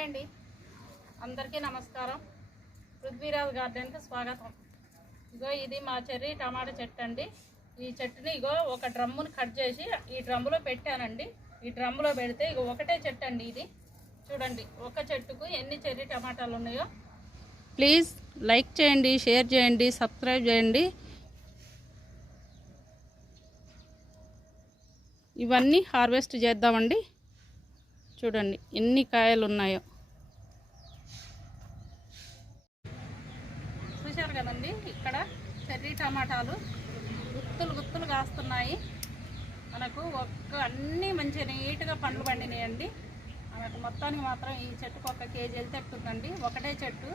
Hi అండి. అందరికీ నమస్కారం. పృథ్వీరాజ్ గార్డెన్కి స్వాగతం. ఇగో ఇది మా చెర్రీ టమాటా చెట్టు అండి. ఈ చెట్టుని ఇగో ఒక డ్రమ్ముని కట్ చేసి ఈ డ్రమ్ములో పెట్టానండి. ఈ డ్రమ్ములో పెడితే ఇగో ఒకటే చెట్టు అండి ఇది. చూడండి ఒక చెట్టుకు ఎన్ని చెర్రీ టమాటాలు ఉన్నాయో. ప్లీజ్ లైక్ చేయండి షేర్ చేయండి సబ్స్క్రైబ్ చేయండి. ఇవన్నీ హార్వెస్ట్ చేద్దామండి. చూడండి ఎన్ని కాయలు ఉన్నాయో. చూశారు కదండి ఇక్కడ చెర్రీ టమాటాలు గుత్తులు గుత్తులు కాస్తున్నాయి. మనకు ఒక్క అన్నీ మంచిగా నీట్గా పండ్లు పండినాయండి. మనకు మొత్తానికి మాత్రం ఈ చెట్టుకు ఒక కేజీ వెళ్తే ఉందండి ఒకటే చెట్టు.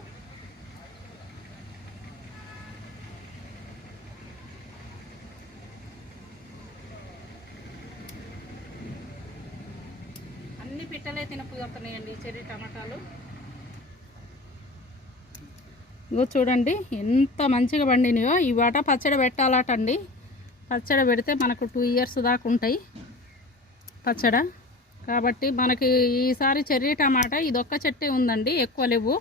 అన్ని పిట్టలే తినిపోతున్నాయండి ఈ చెర్రీ టమాటాలు. ఇగో చూడండి ఎంత మంచిగా పండినాయో. ఈ వాట పచ్చడి పెట్టాలటండి. పచ్చడి పెడితే మనకు టూ ఇయర్స్ దాకా ఉంటాయి పచ్చడ. కాబట్టి మనకి ఈసారి చెర్రీ టమాటా ఇదొక్క చెట్టే ఉందండి ఎక్కువ లేవు.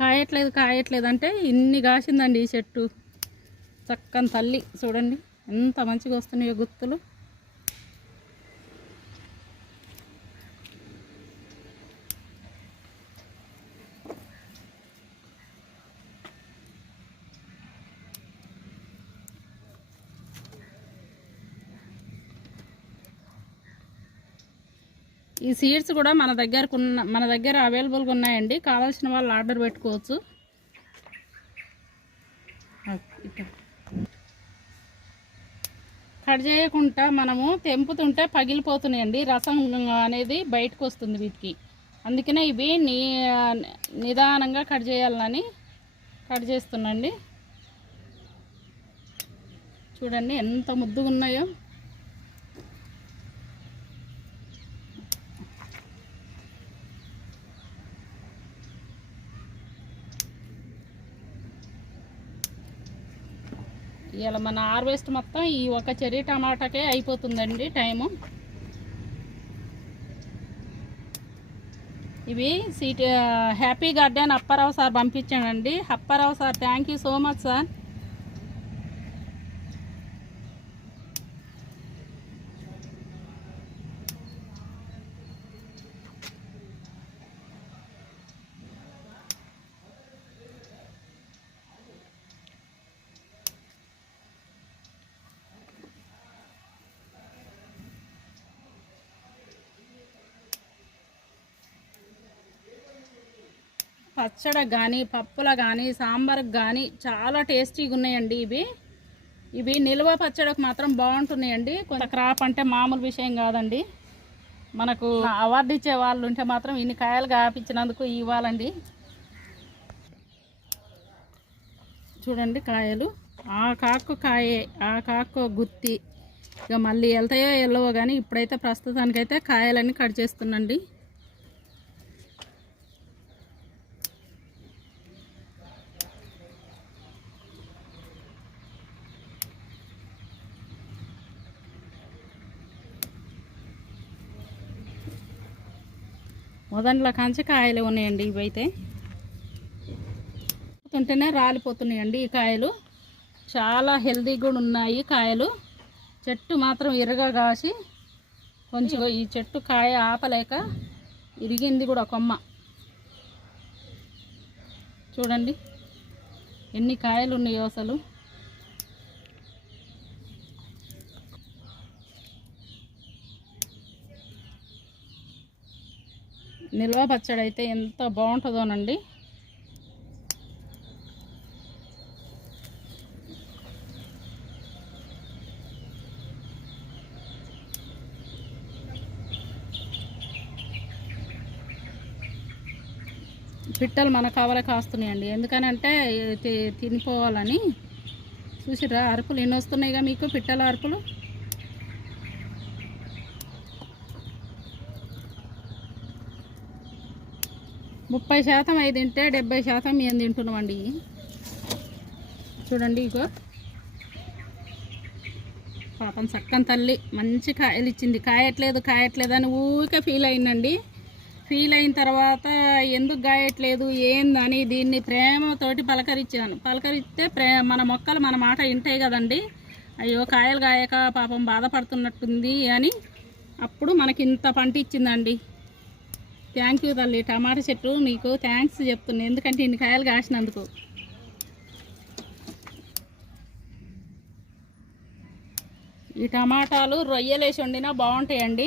కాయట్లేదు కాయట్లేదు అంటే ఇన్ని కాసిందండి ఈ చెట్టు. చక్కని తల్లి చూడండి ఎంత మంచిగా వస్తున్నాయో గుత్తులు. ఈ సీడ్స్ కూడా మన దగ్గరకు ఉన్న మన దగ్గర అవైలబుల్గా ఉన్నాయండి. కావాల్సిన వాళ్ళు ఆర్డర్ పెట్టుకోవచ్చు. కట్ చేయకుండా మనము తెంపుతుంటే పగిలిపోతున్నాయండి. రసం అనేది బయటకు వస్తుంది వీటికి. అందుకనే ఇవి నీ నిదానంగా కట్ చేయాలని కట్ చేస్తున్నాండి. చూడండి ఎంత ముద్దుగా ఉన్నాయో ఇలా మన హార్వెస్ట్ మొత్తం ఈ ఒక చెర్రీ టమాటాకే అయిపోతుందండి టైము. ఇవి seed happy garden Apparao sir పంపించానండి Apparao sir thank you so much sir పచ్చడి కానీ పప్పుల కానీ సాంబార్కి కానీ చాలా టేస్టీగా ఉన్నాయండి ఇవి. ఇవి నిల్వ పచ్చడికి మాత్రం బాగుంటున్నాయండి. కొంత క్రాప్ అంటే మామూలు విషయం కాదండి. మనకు అవార్డు ఇచ్చే వాళ్ళు ఉంటే మాత్రం ఇన్ని కాయలు కాపించినందుకు ఇవ్వాలండి. చూడండి కాయలు. ఆ కాకు కాయే ఆ కాకు గుత్తి. ఇక మళ్ళీ వెళ్తాయో వెళ్ళవో కానీ ఇప్పుడైతే ప్రస్తుతానికైతే కాయలన్నీ కట్ చేస్తున్నాండి. మొదట్లో కంచి కాయలు ఉన్నాయండి ఇవైతే. తింటేనే రాలిపోతున్నాయండి ఈ కాయలు. చాలా హెల్తీ కూడా ఉన్నాయి కాయలు. చెట్టు మాత్రం ఇరగా కాసి కొంచెం ఈ చెట్టు కాయ ఆపలేక ఇరిగింది కూడా కొమ్మ. చూడండి. ఎన్ని కాయలు ఉన్నాయో అసలు. నిల్వ పచ్చడి అయితే ఎంత బాగుంటుందోనండి. పిట్టలు మన కవర కాస్తున్నాయండి. ఎందుకనంటే తి- తినిపోవాలని. చూసిరా అరుపులు ఎన్ని వస్తున్నాయిగా మీకు పిట్టల అరుపులు? ముప్పై శాతం అవి తింటే డెబ్బై శాతం మేము తింటున్నామండి? చూడండి ఇగో. పాపం సక్కని తల్లి మంచి కాయలు ఇచ్చింది. కాయట్లేదు కాయట్లేదు అని ఊరికే ఫీల్ అయిందండి. ఫీల్ అయిన తర్వాత ఎందుకు గాయట్లేదు ఏందని దీన్ని ప్రేమతోటి పలకరించాను. పలకరిస్తే ప్రే మన మొక్కలు మన మాట వింటాయి కదండి. అయ్యో కాయలు కాయక పాపం బాధపడుతున్నట్టుంది అని అప్పుడు మనకి ఇంత పంట ఇచ్చిందండి. థ్యాంక్ యూ తల్లి. టమాటా చెట్టు నీకు థ్యాంక్స్ చెప్తున్నాను ఎందుకంటే ఇన్ని కాయలు కాసినందుకు. ఈ టమాటాలు రొయ్యలేసి వండినా బాగుంటాయండి.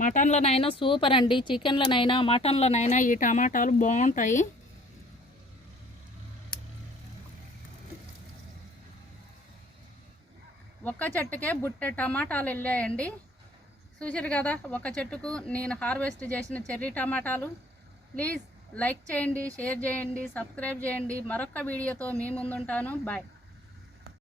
మటన్లోనైనా సూపర్ అండి. చికెన్లోనైనా మటన్లోనైనా ఈ టమాటాలు బాగుంటాయి. ఒక్క చెట్టుకే బుట్ట టమాటాలు వెళ్ళాయండి. చూసారు కదా ఒక చెట్టుకు నేను హార్వెస్ట్ చేసిన చెర్రీ టమాటాలు. ప్లీజ్ లైక్ చేయండి షేర్ చేయండి సబ్స్క్రైబ్ చేయండి. మరొక వీడియోతో మీ ముందుంటాను. బాయ్.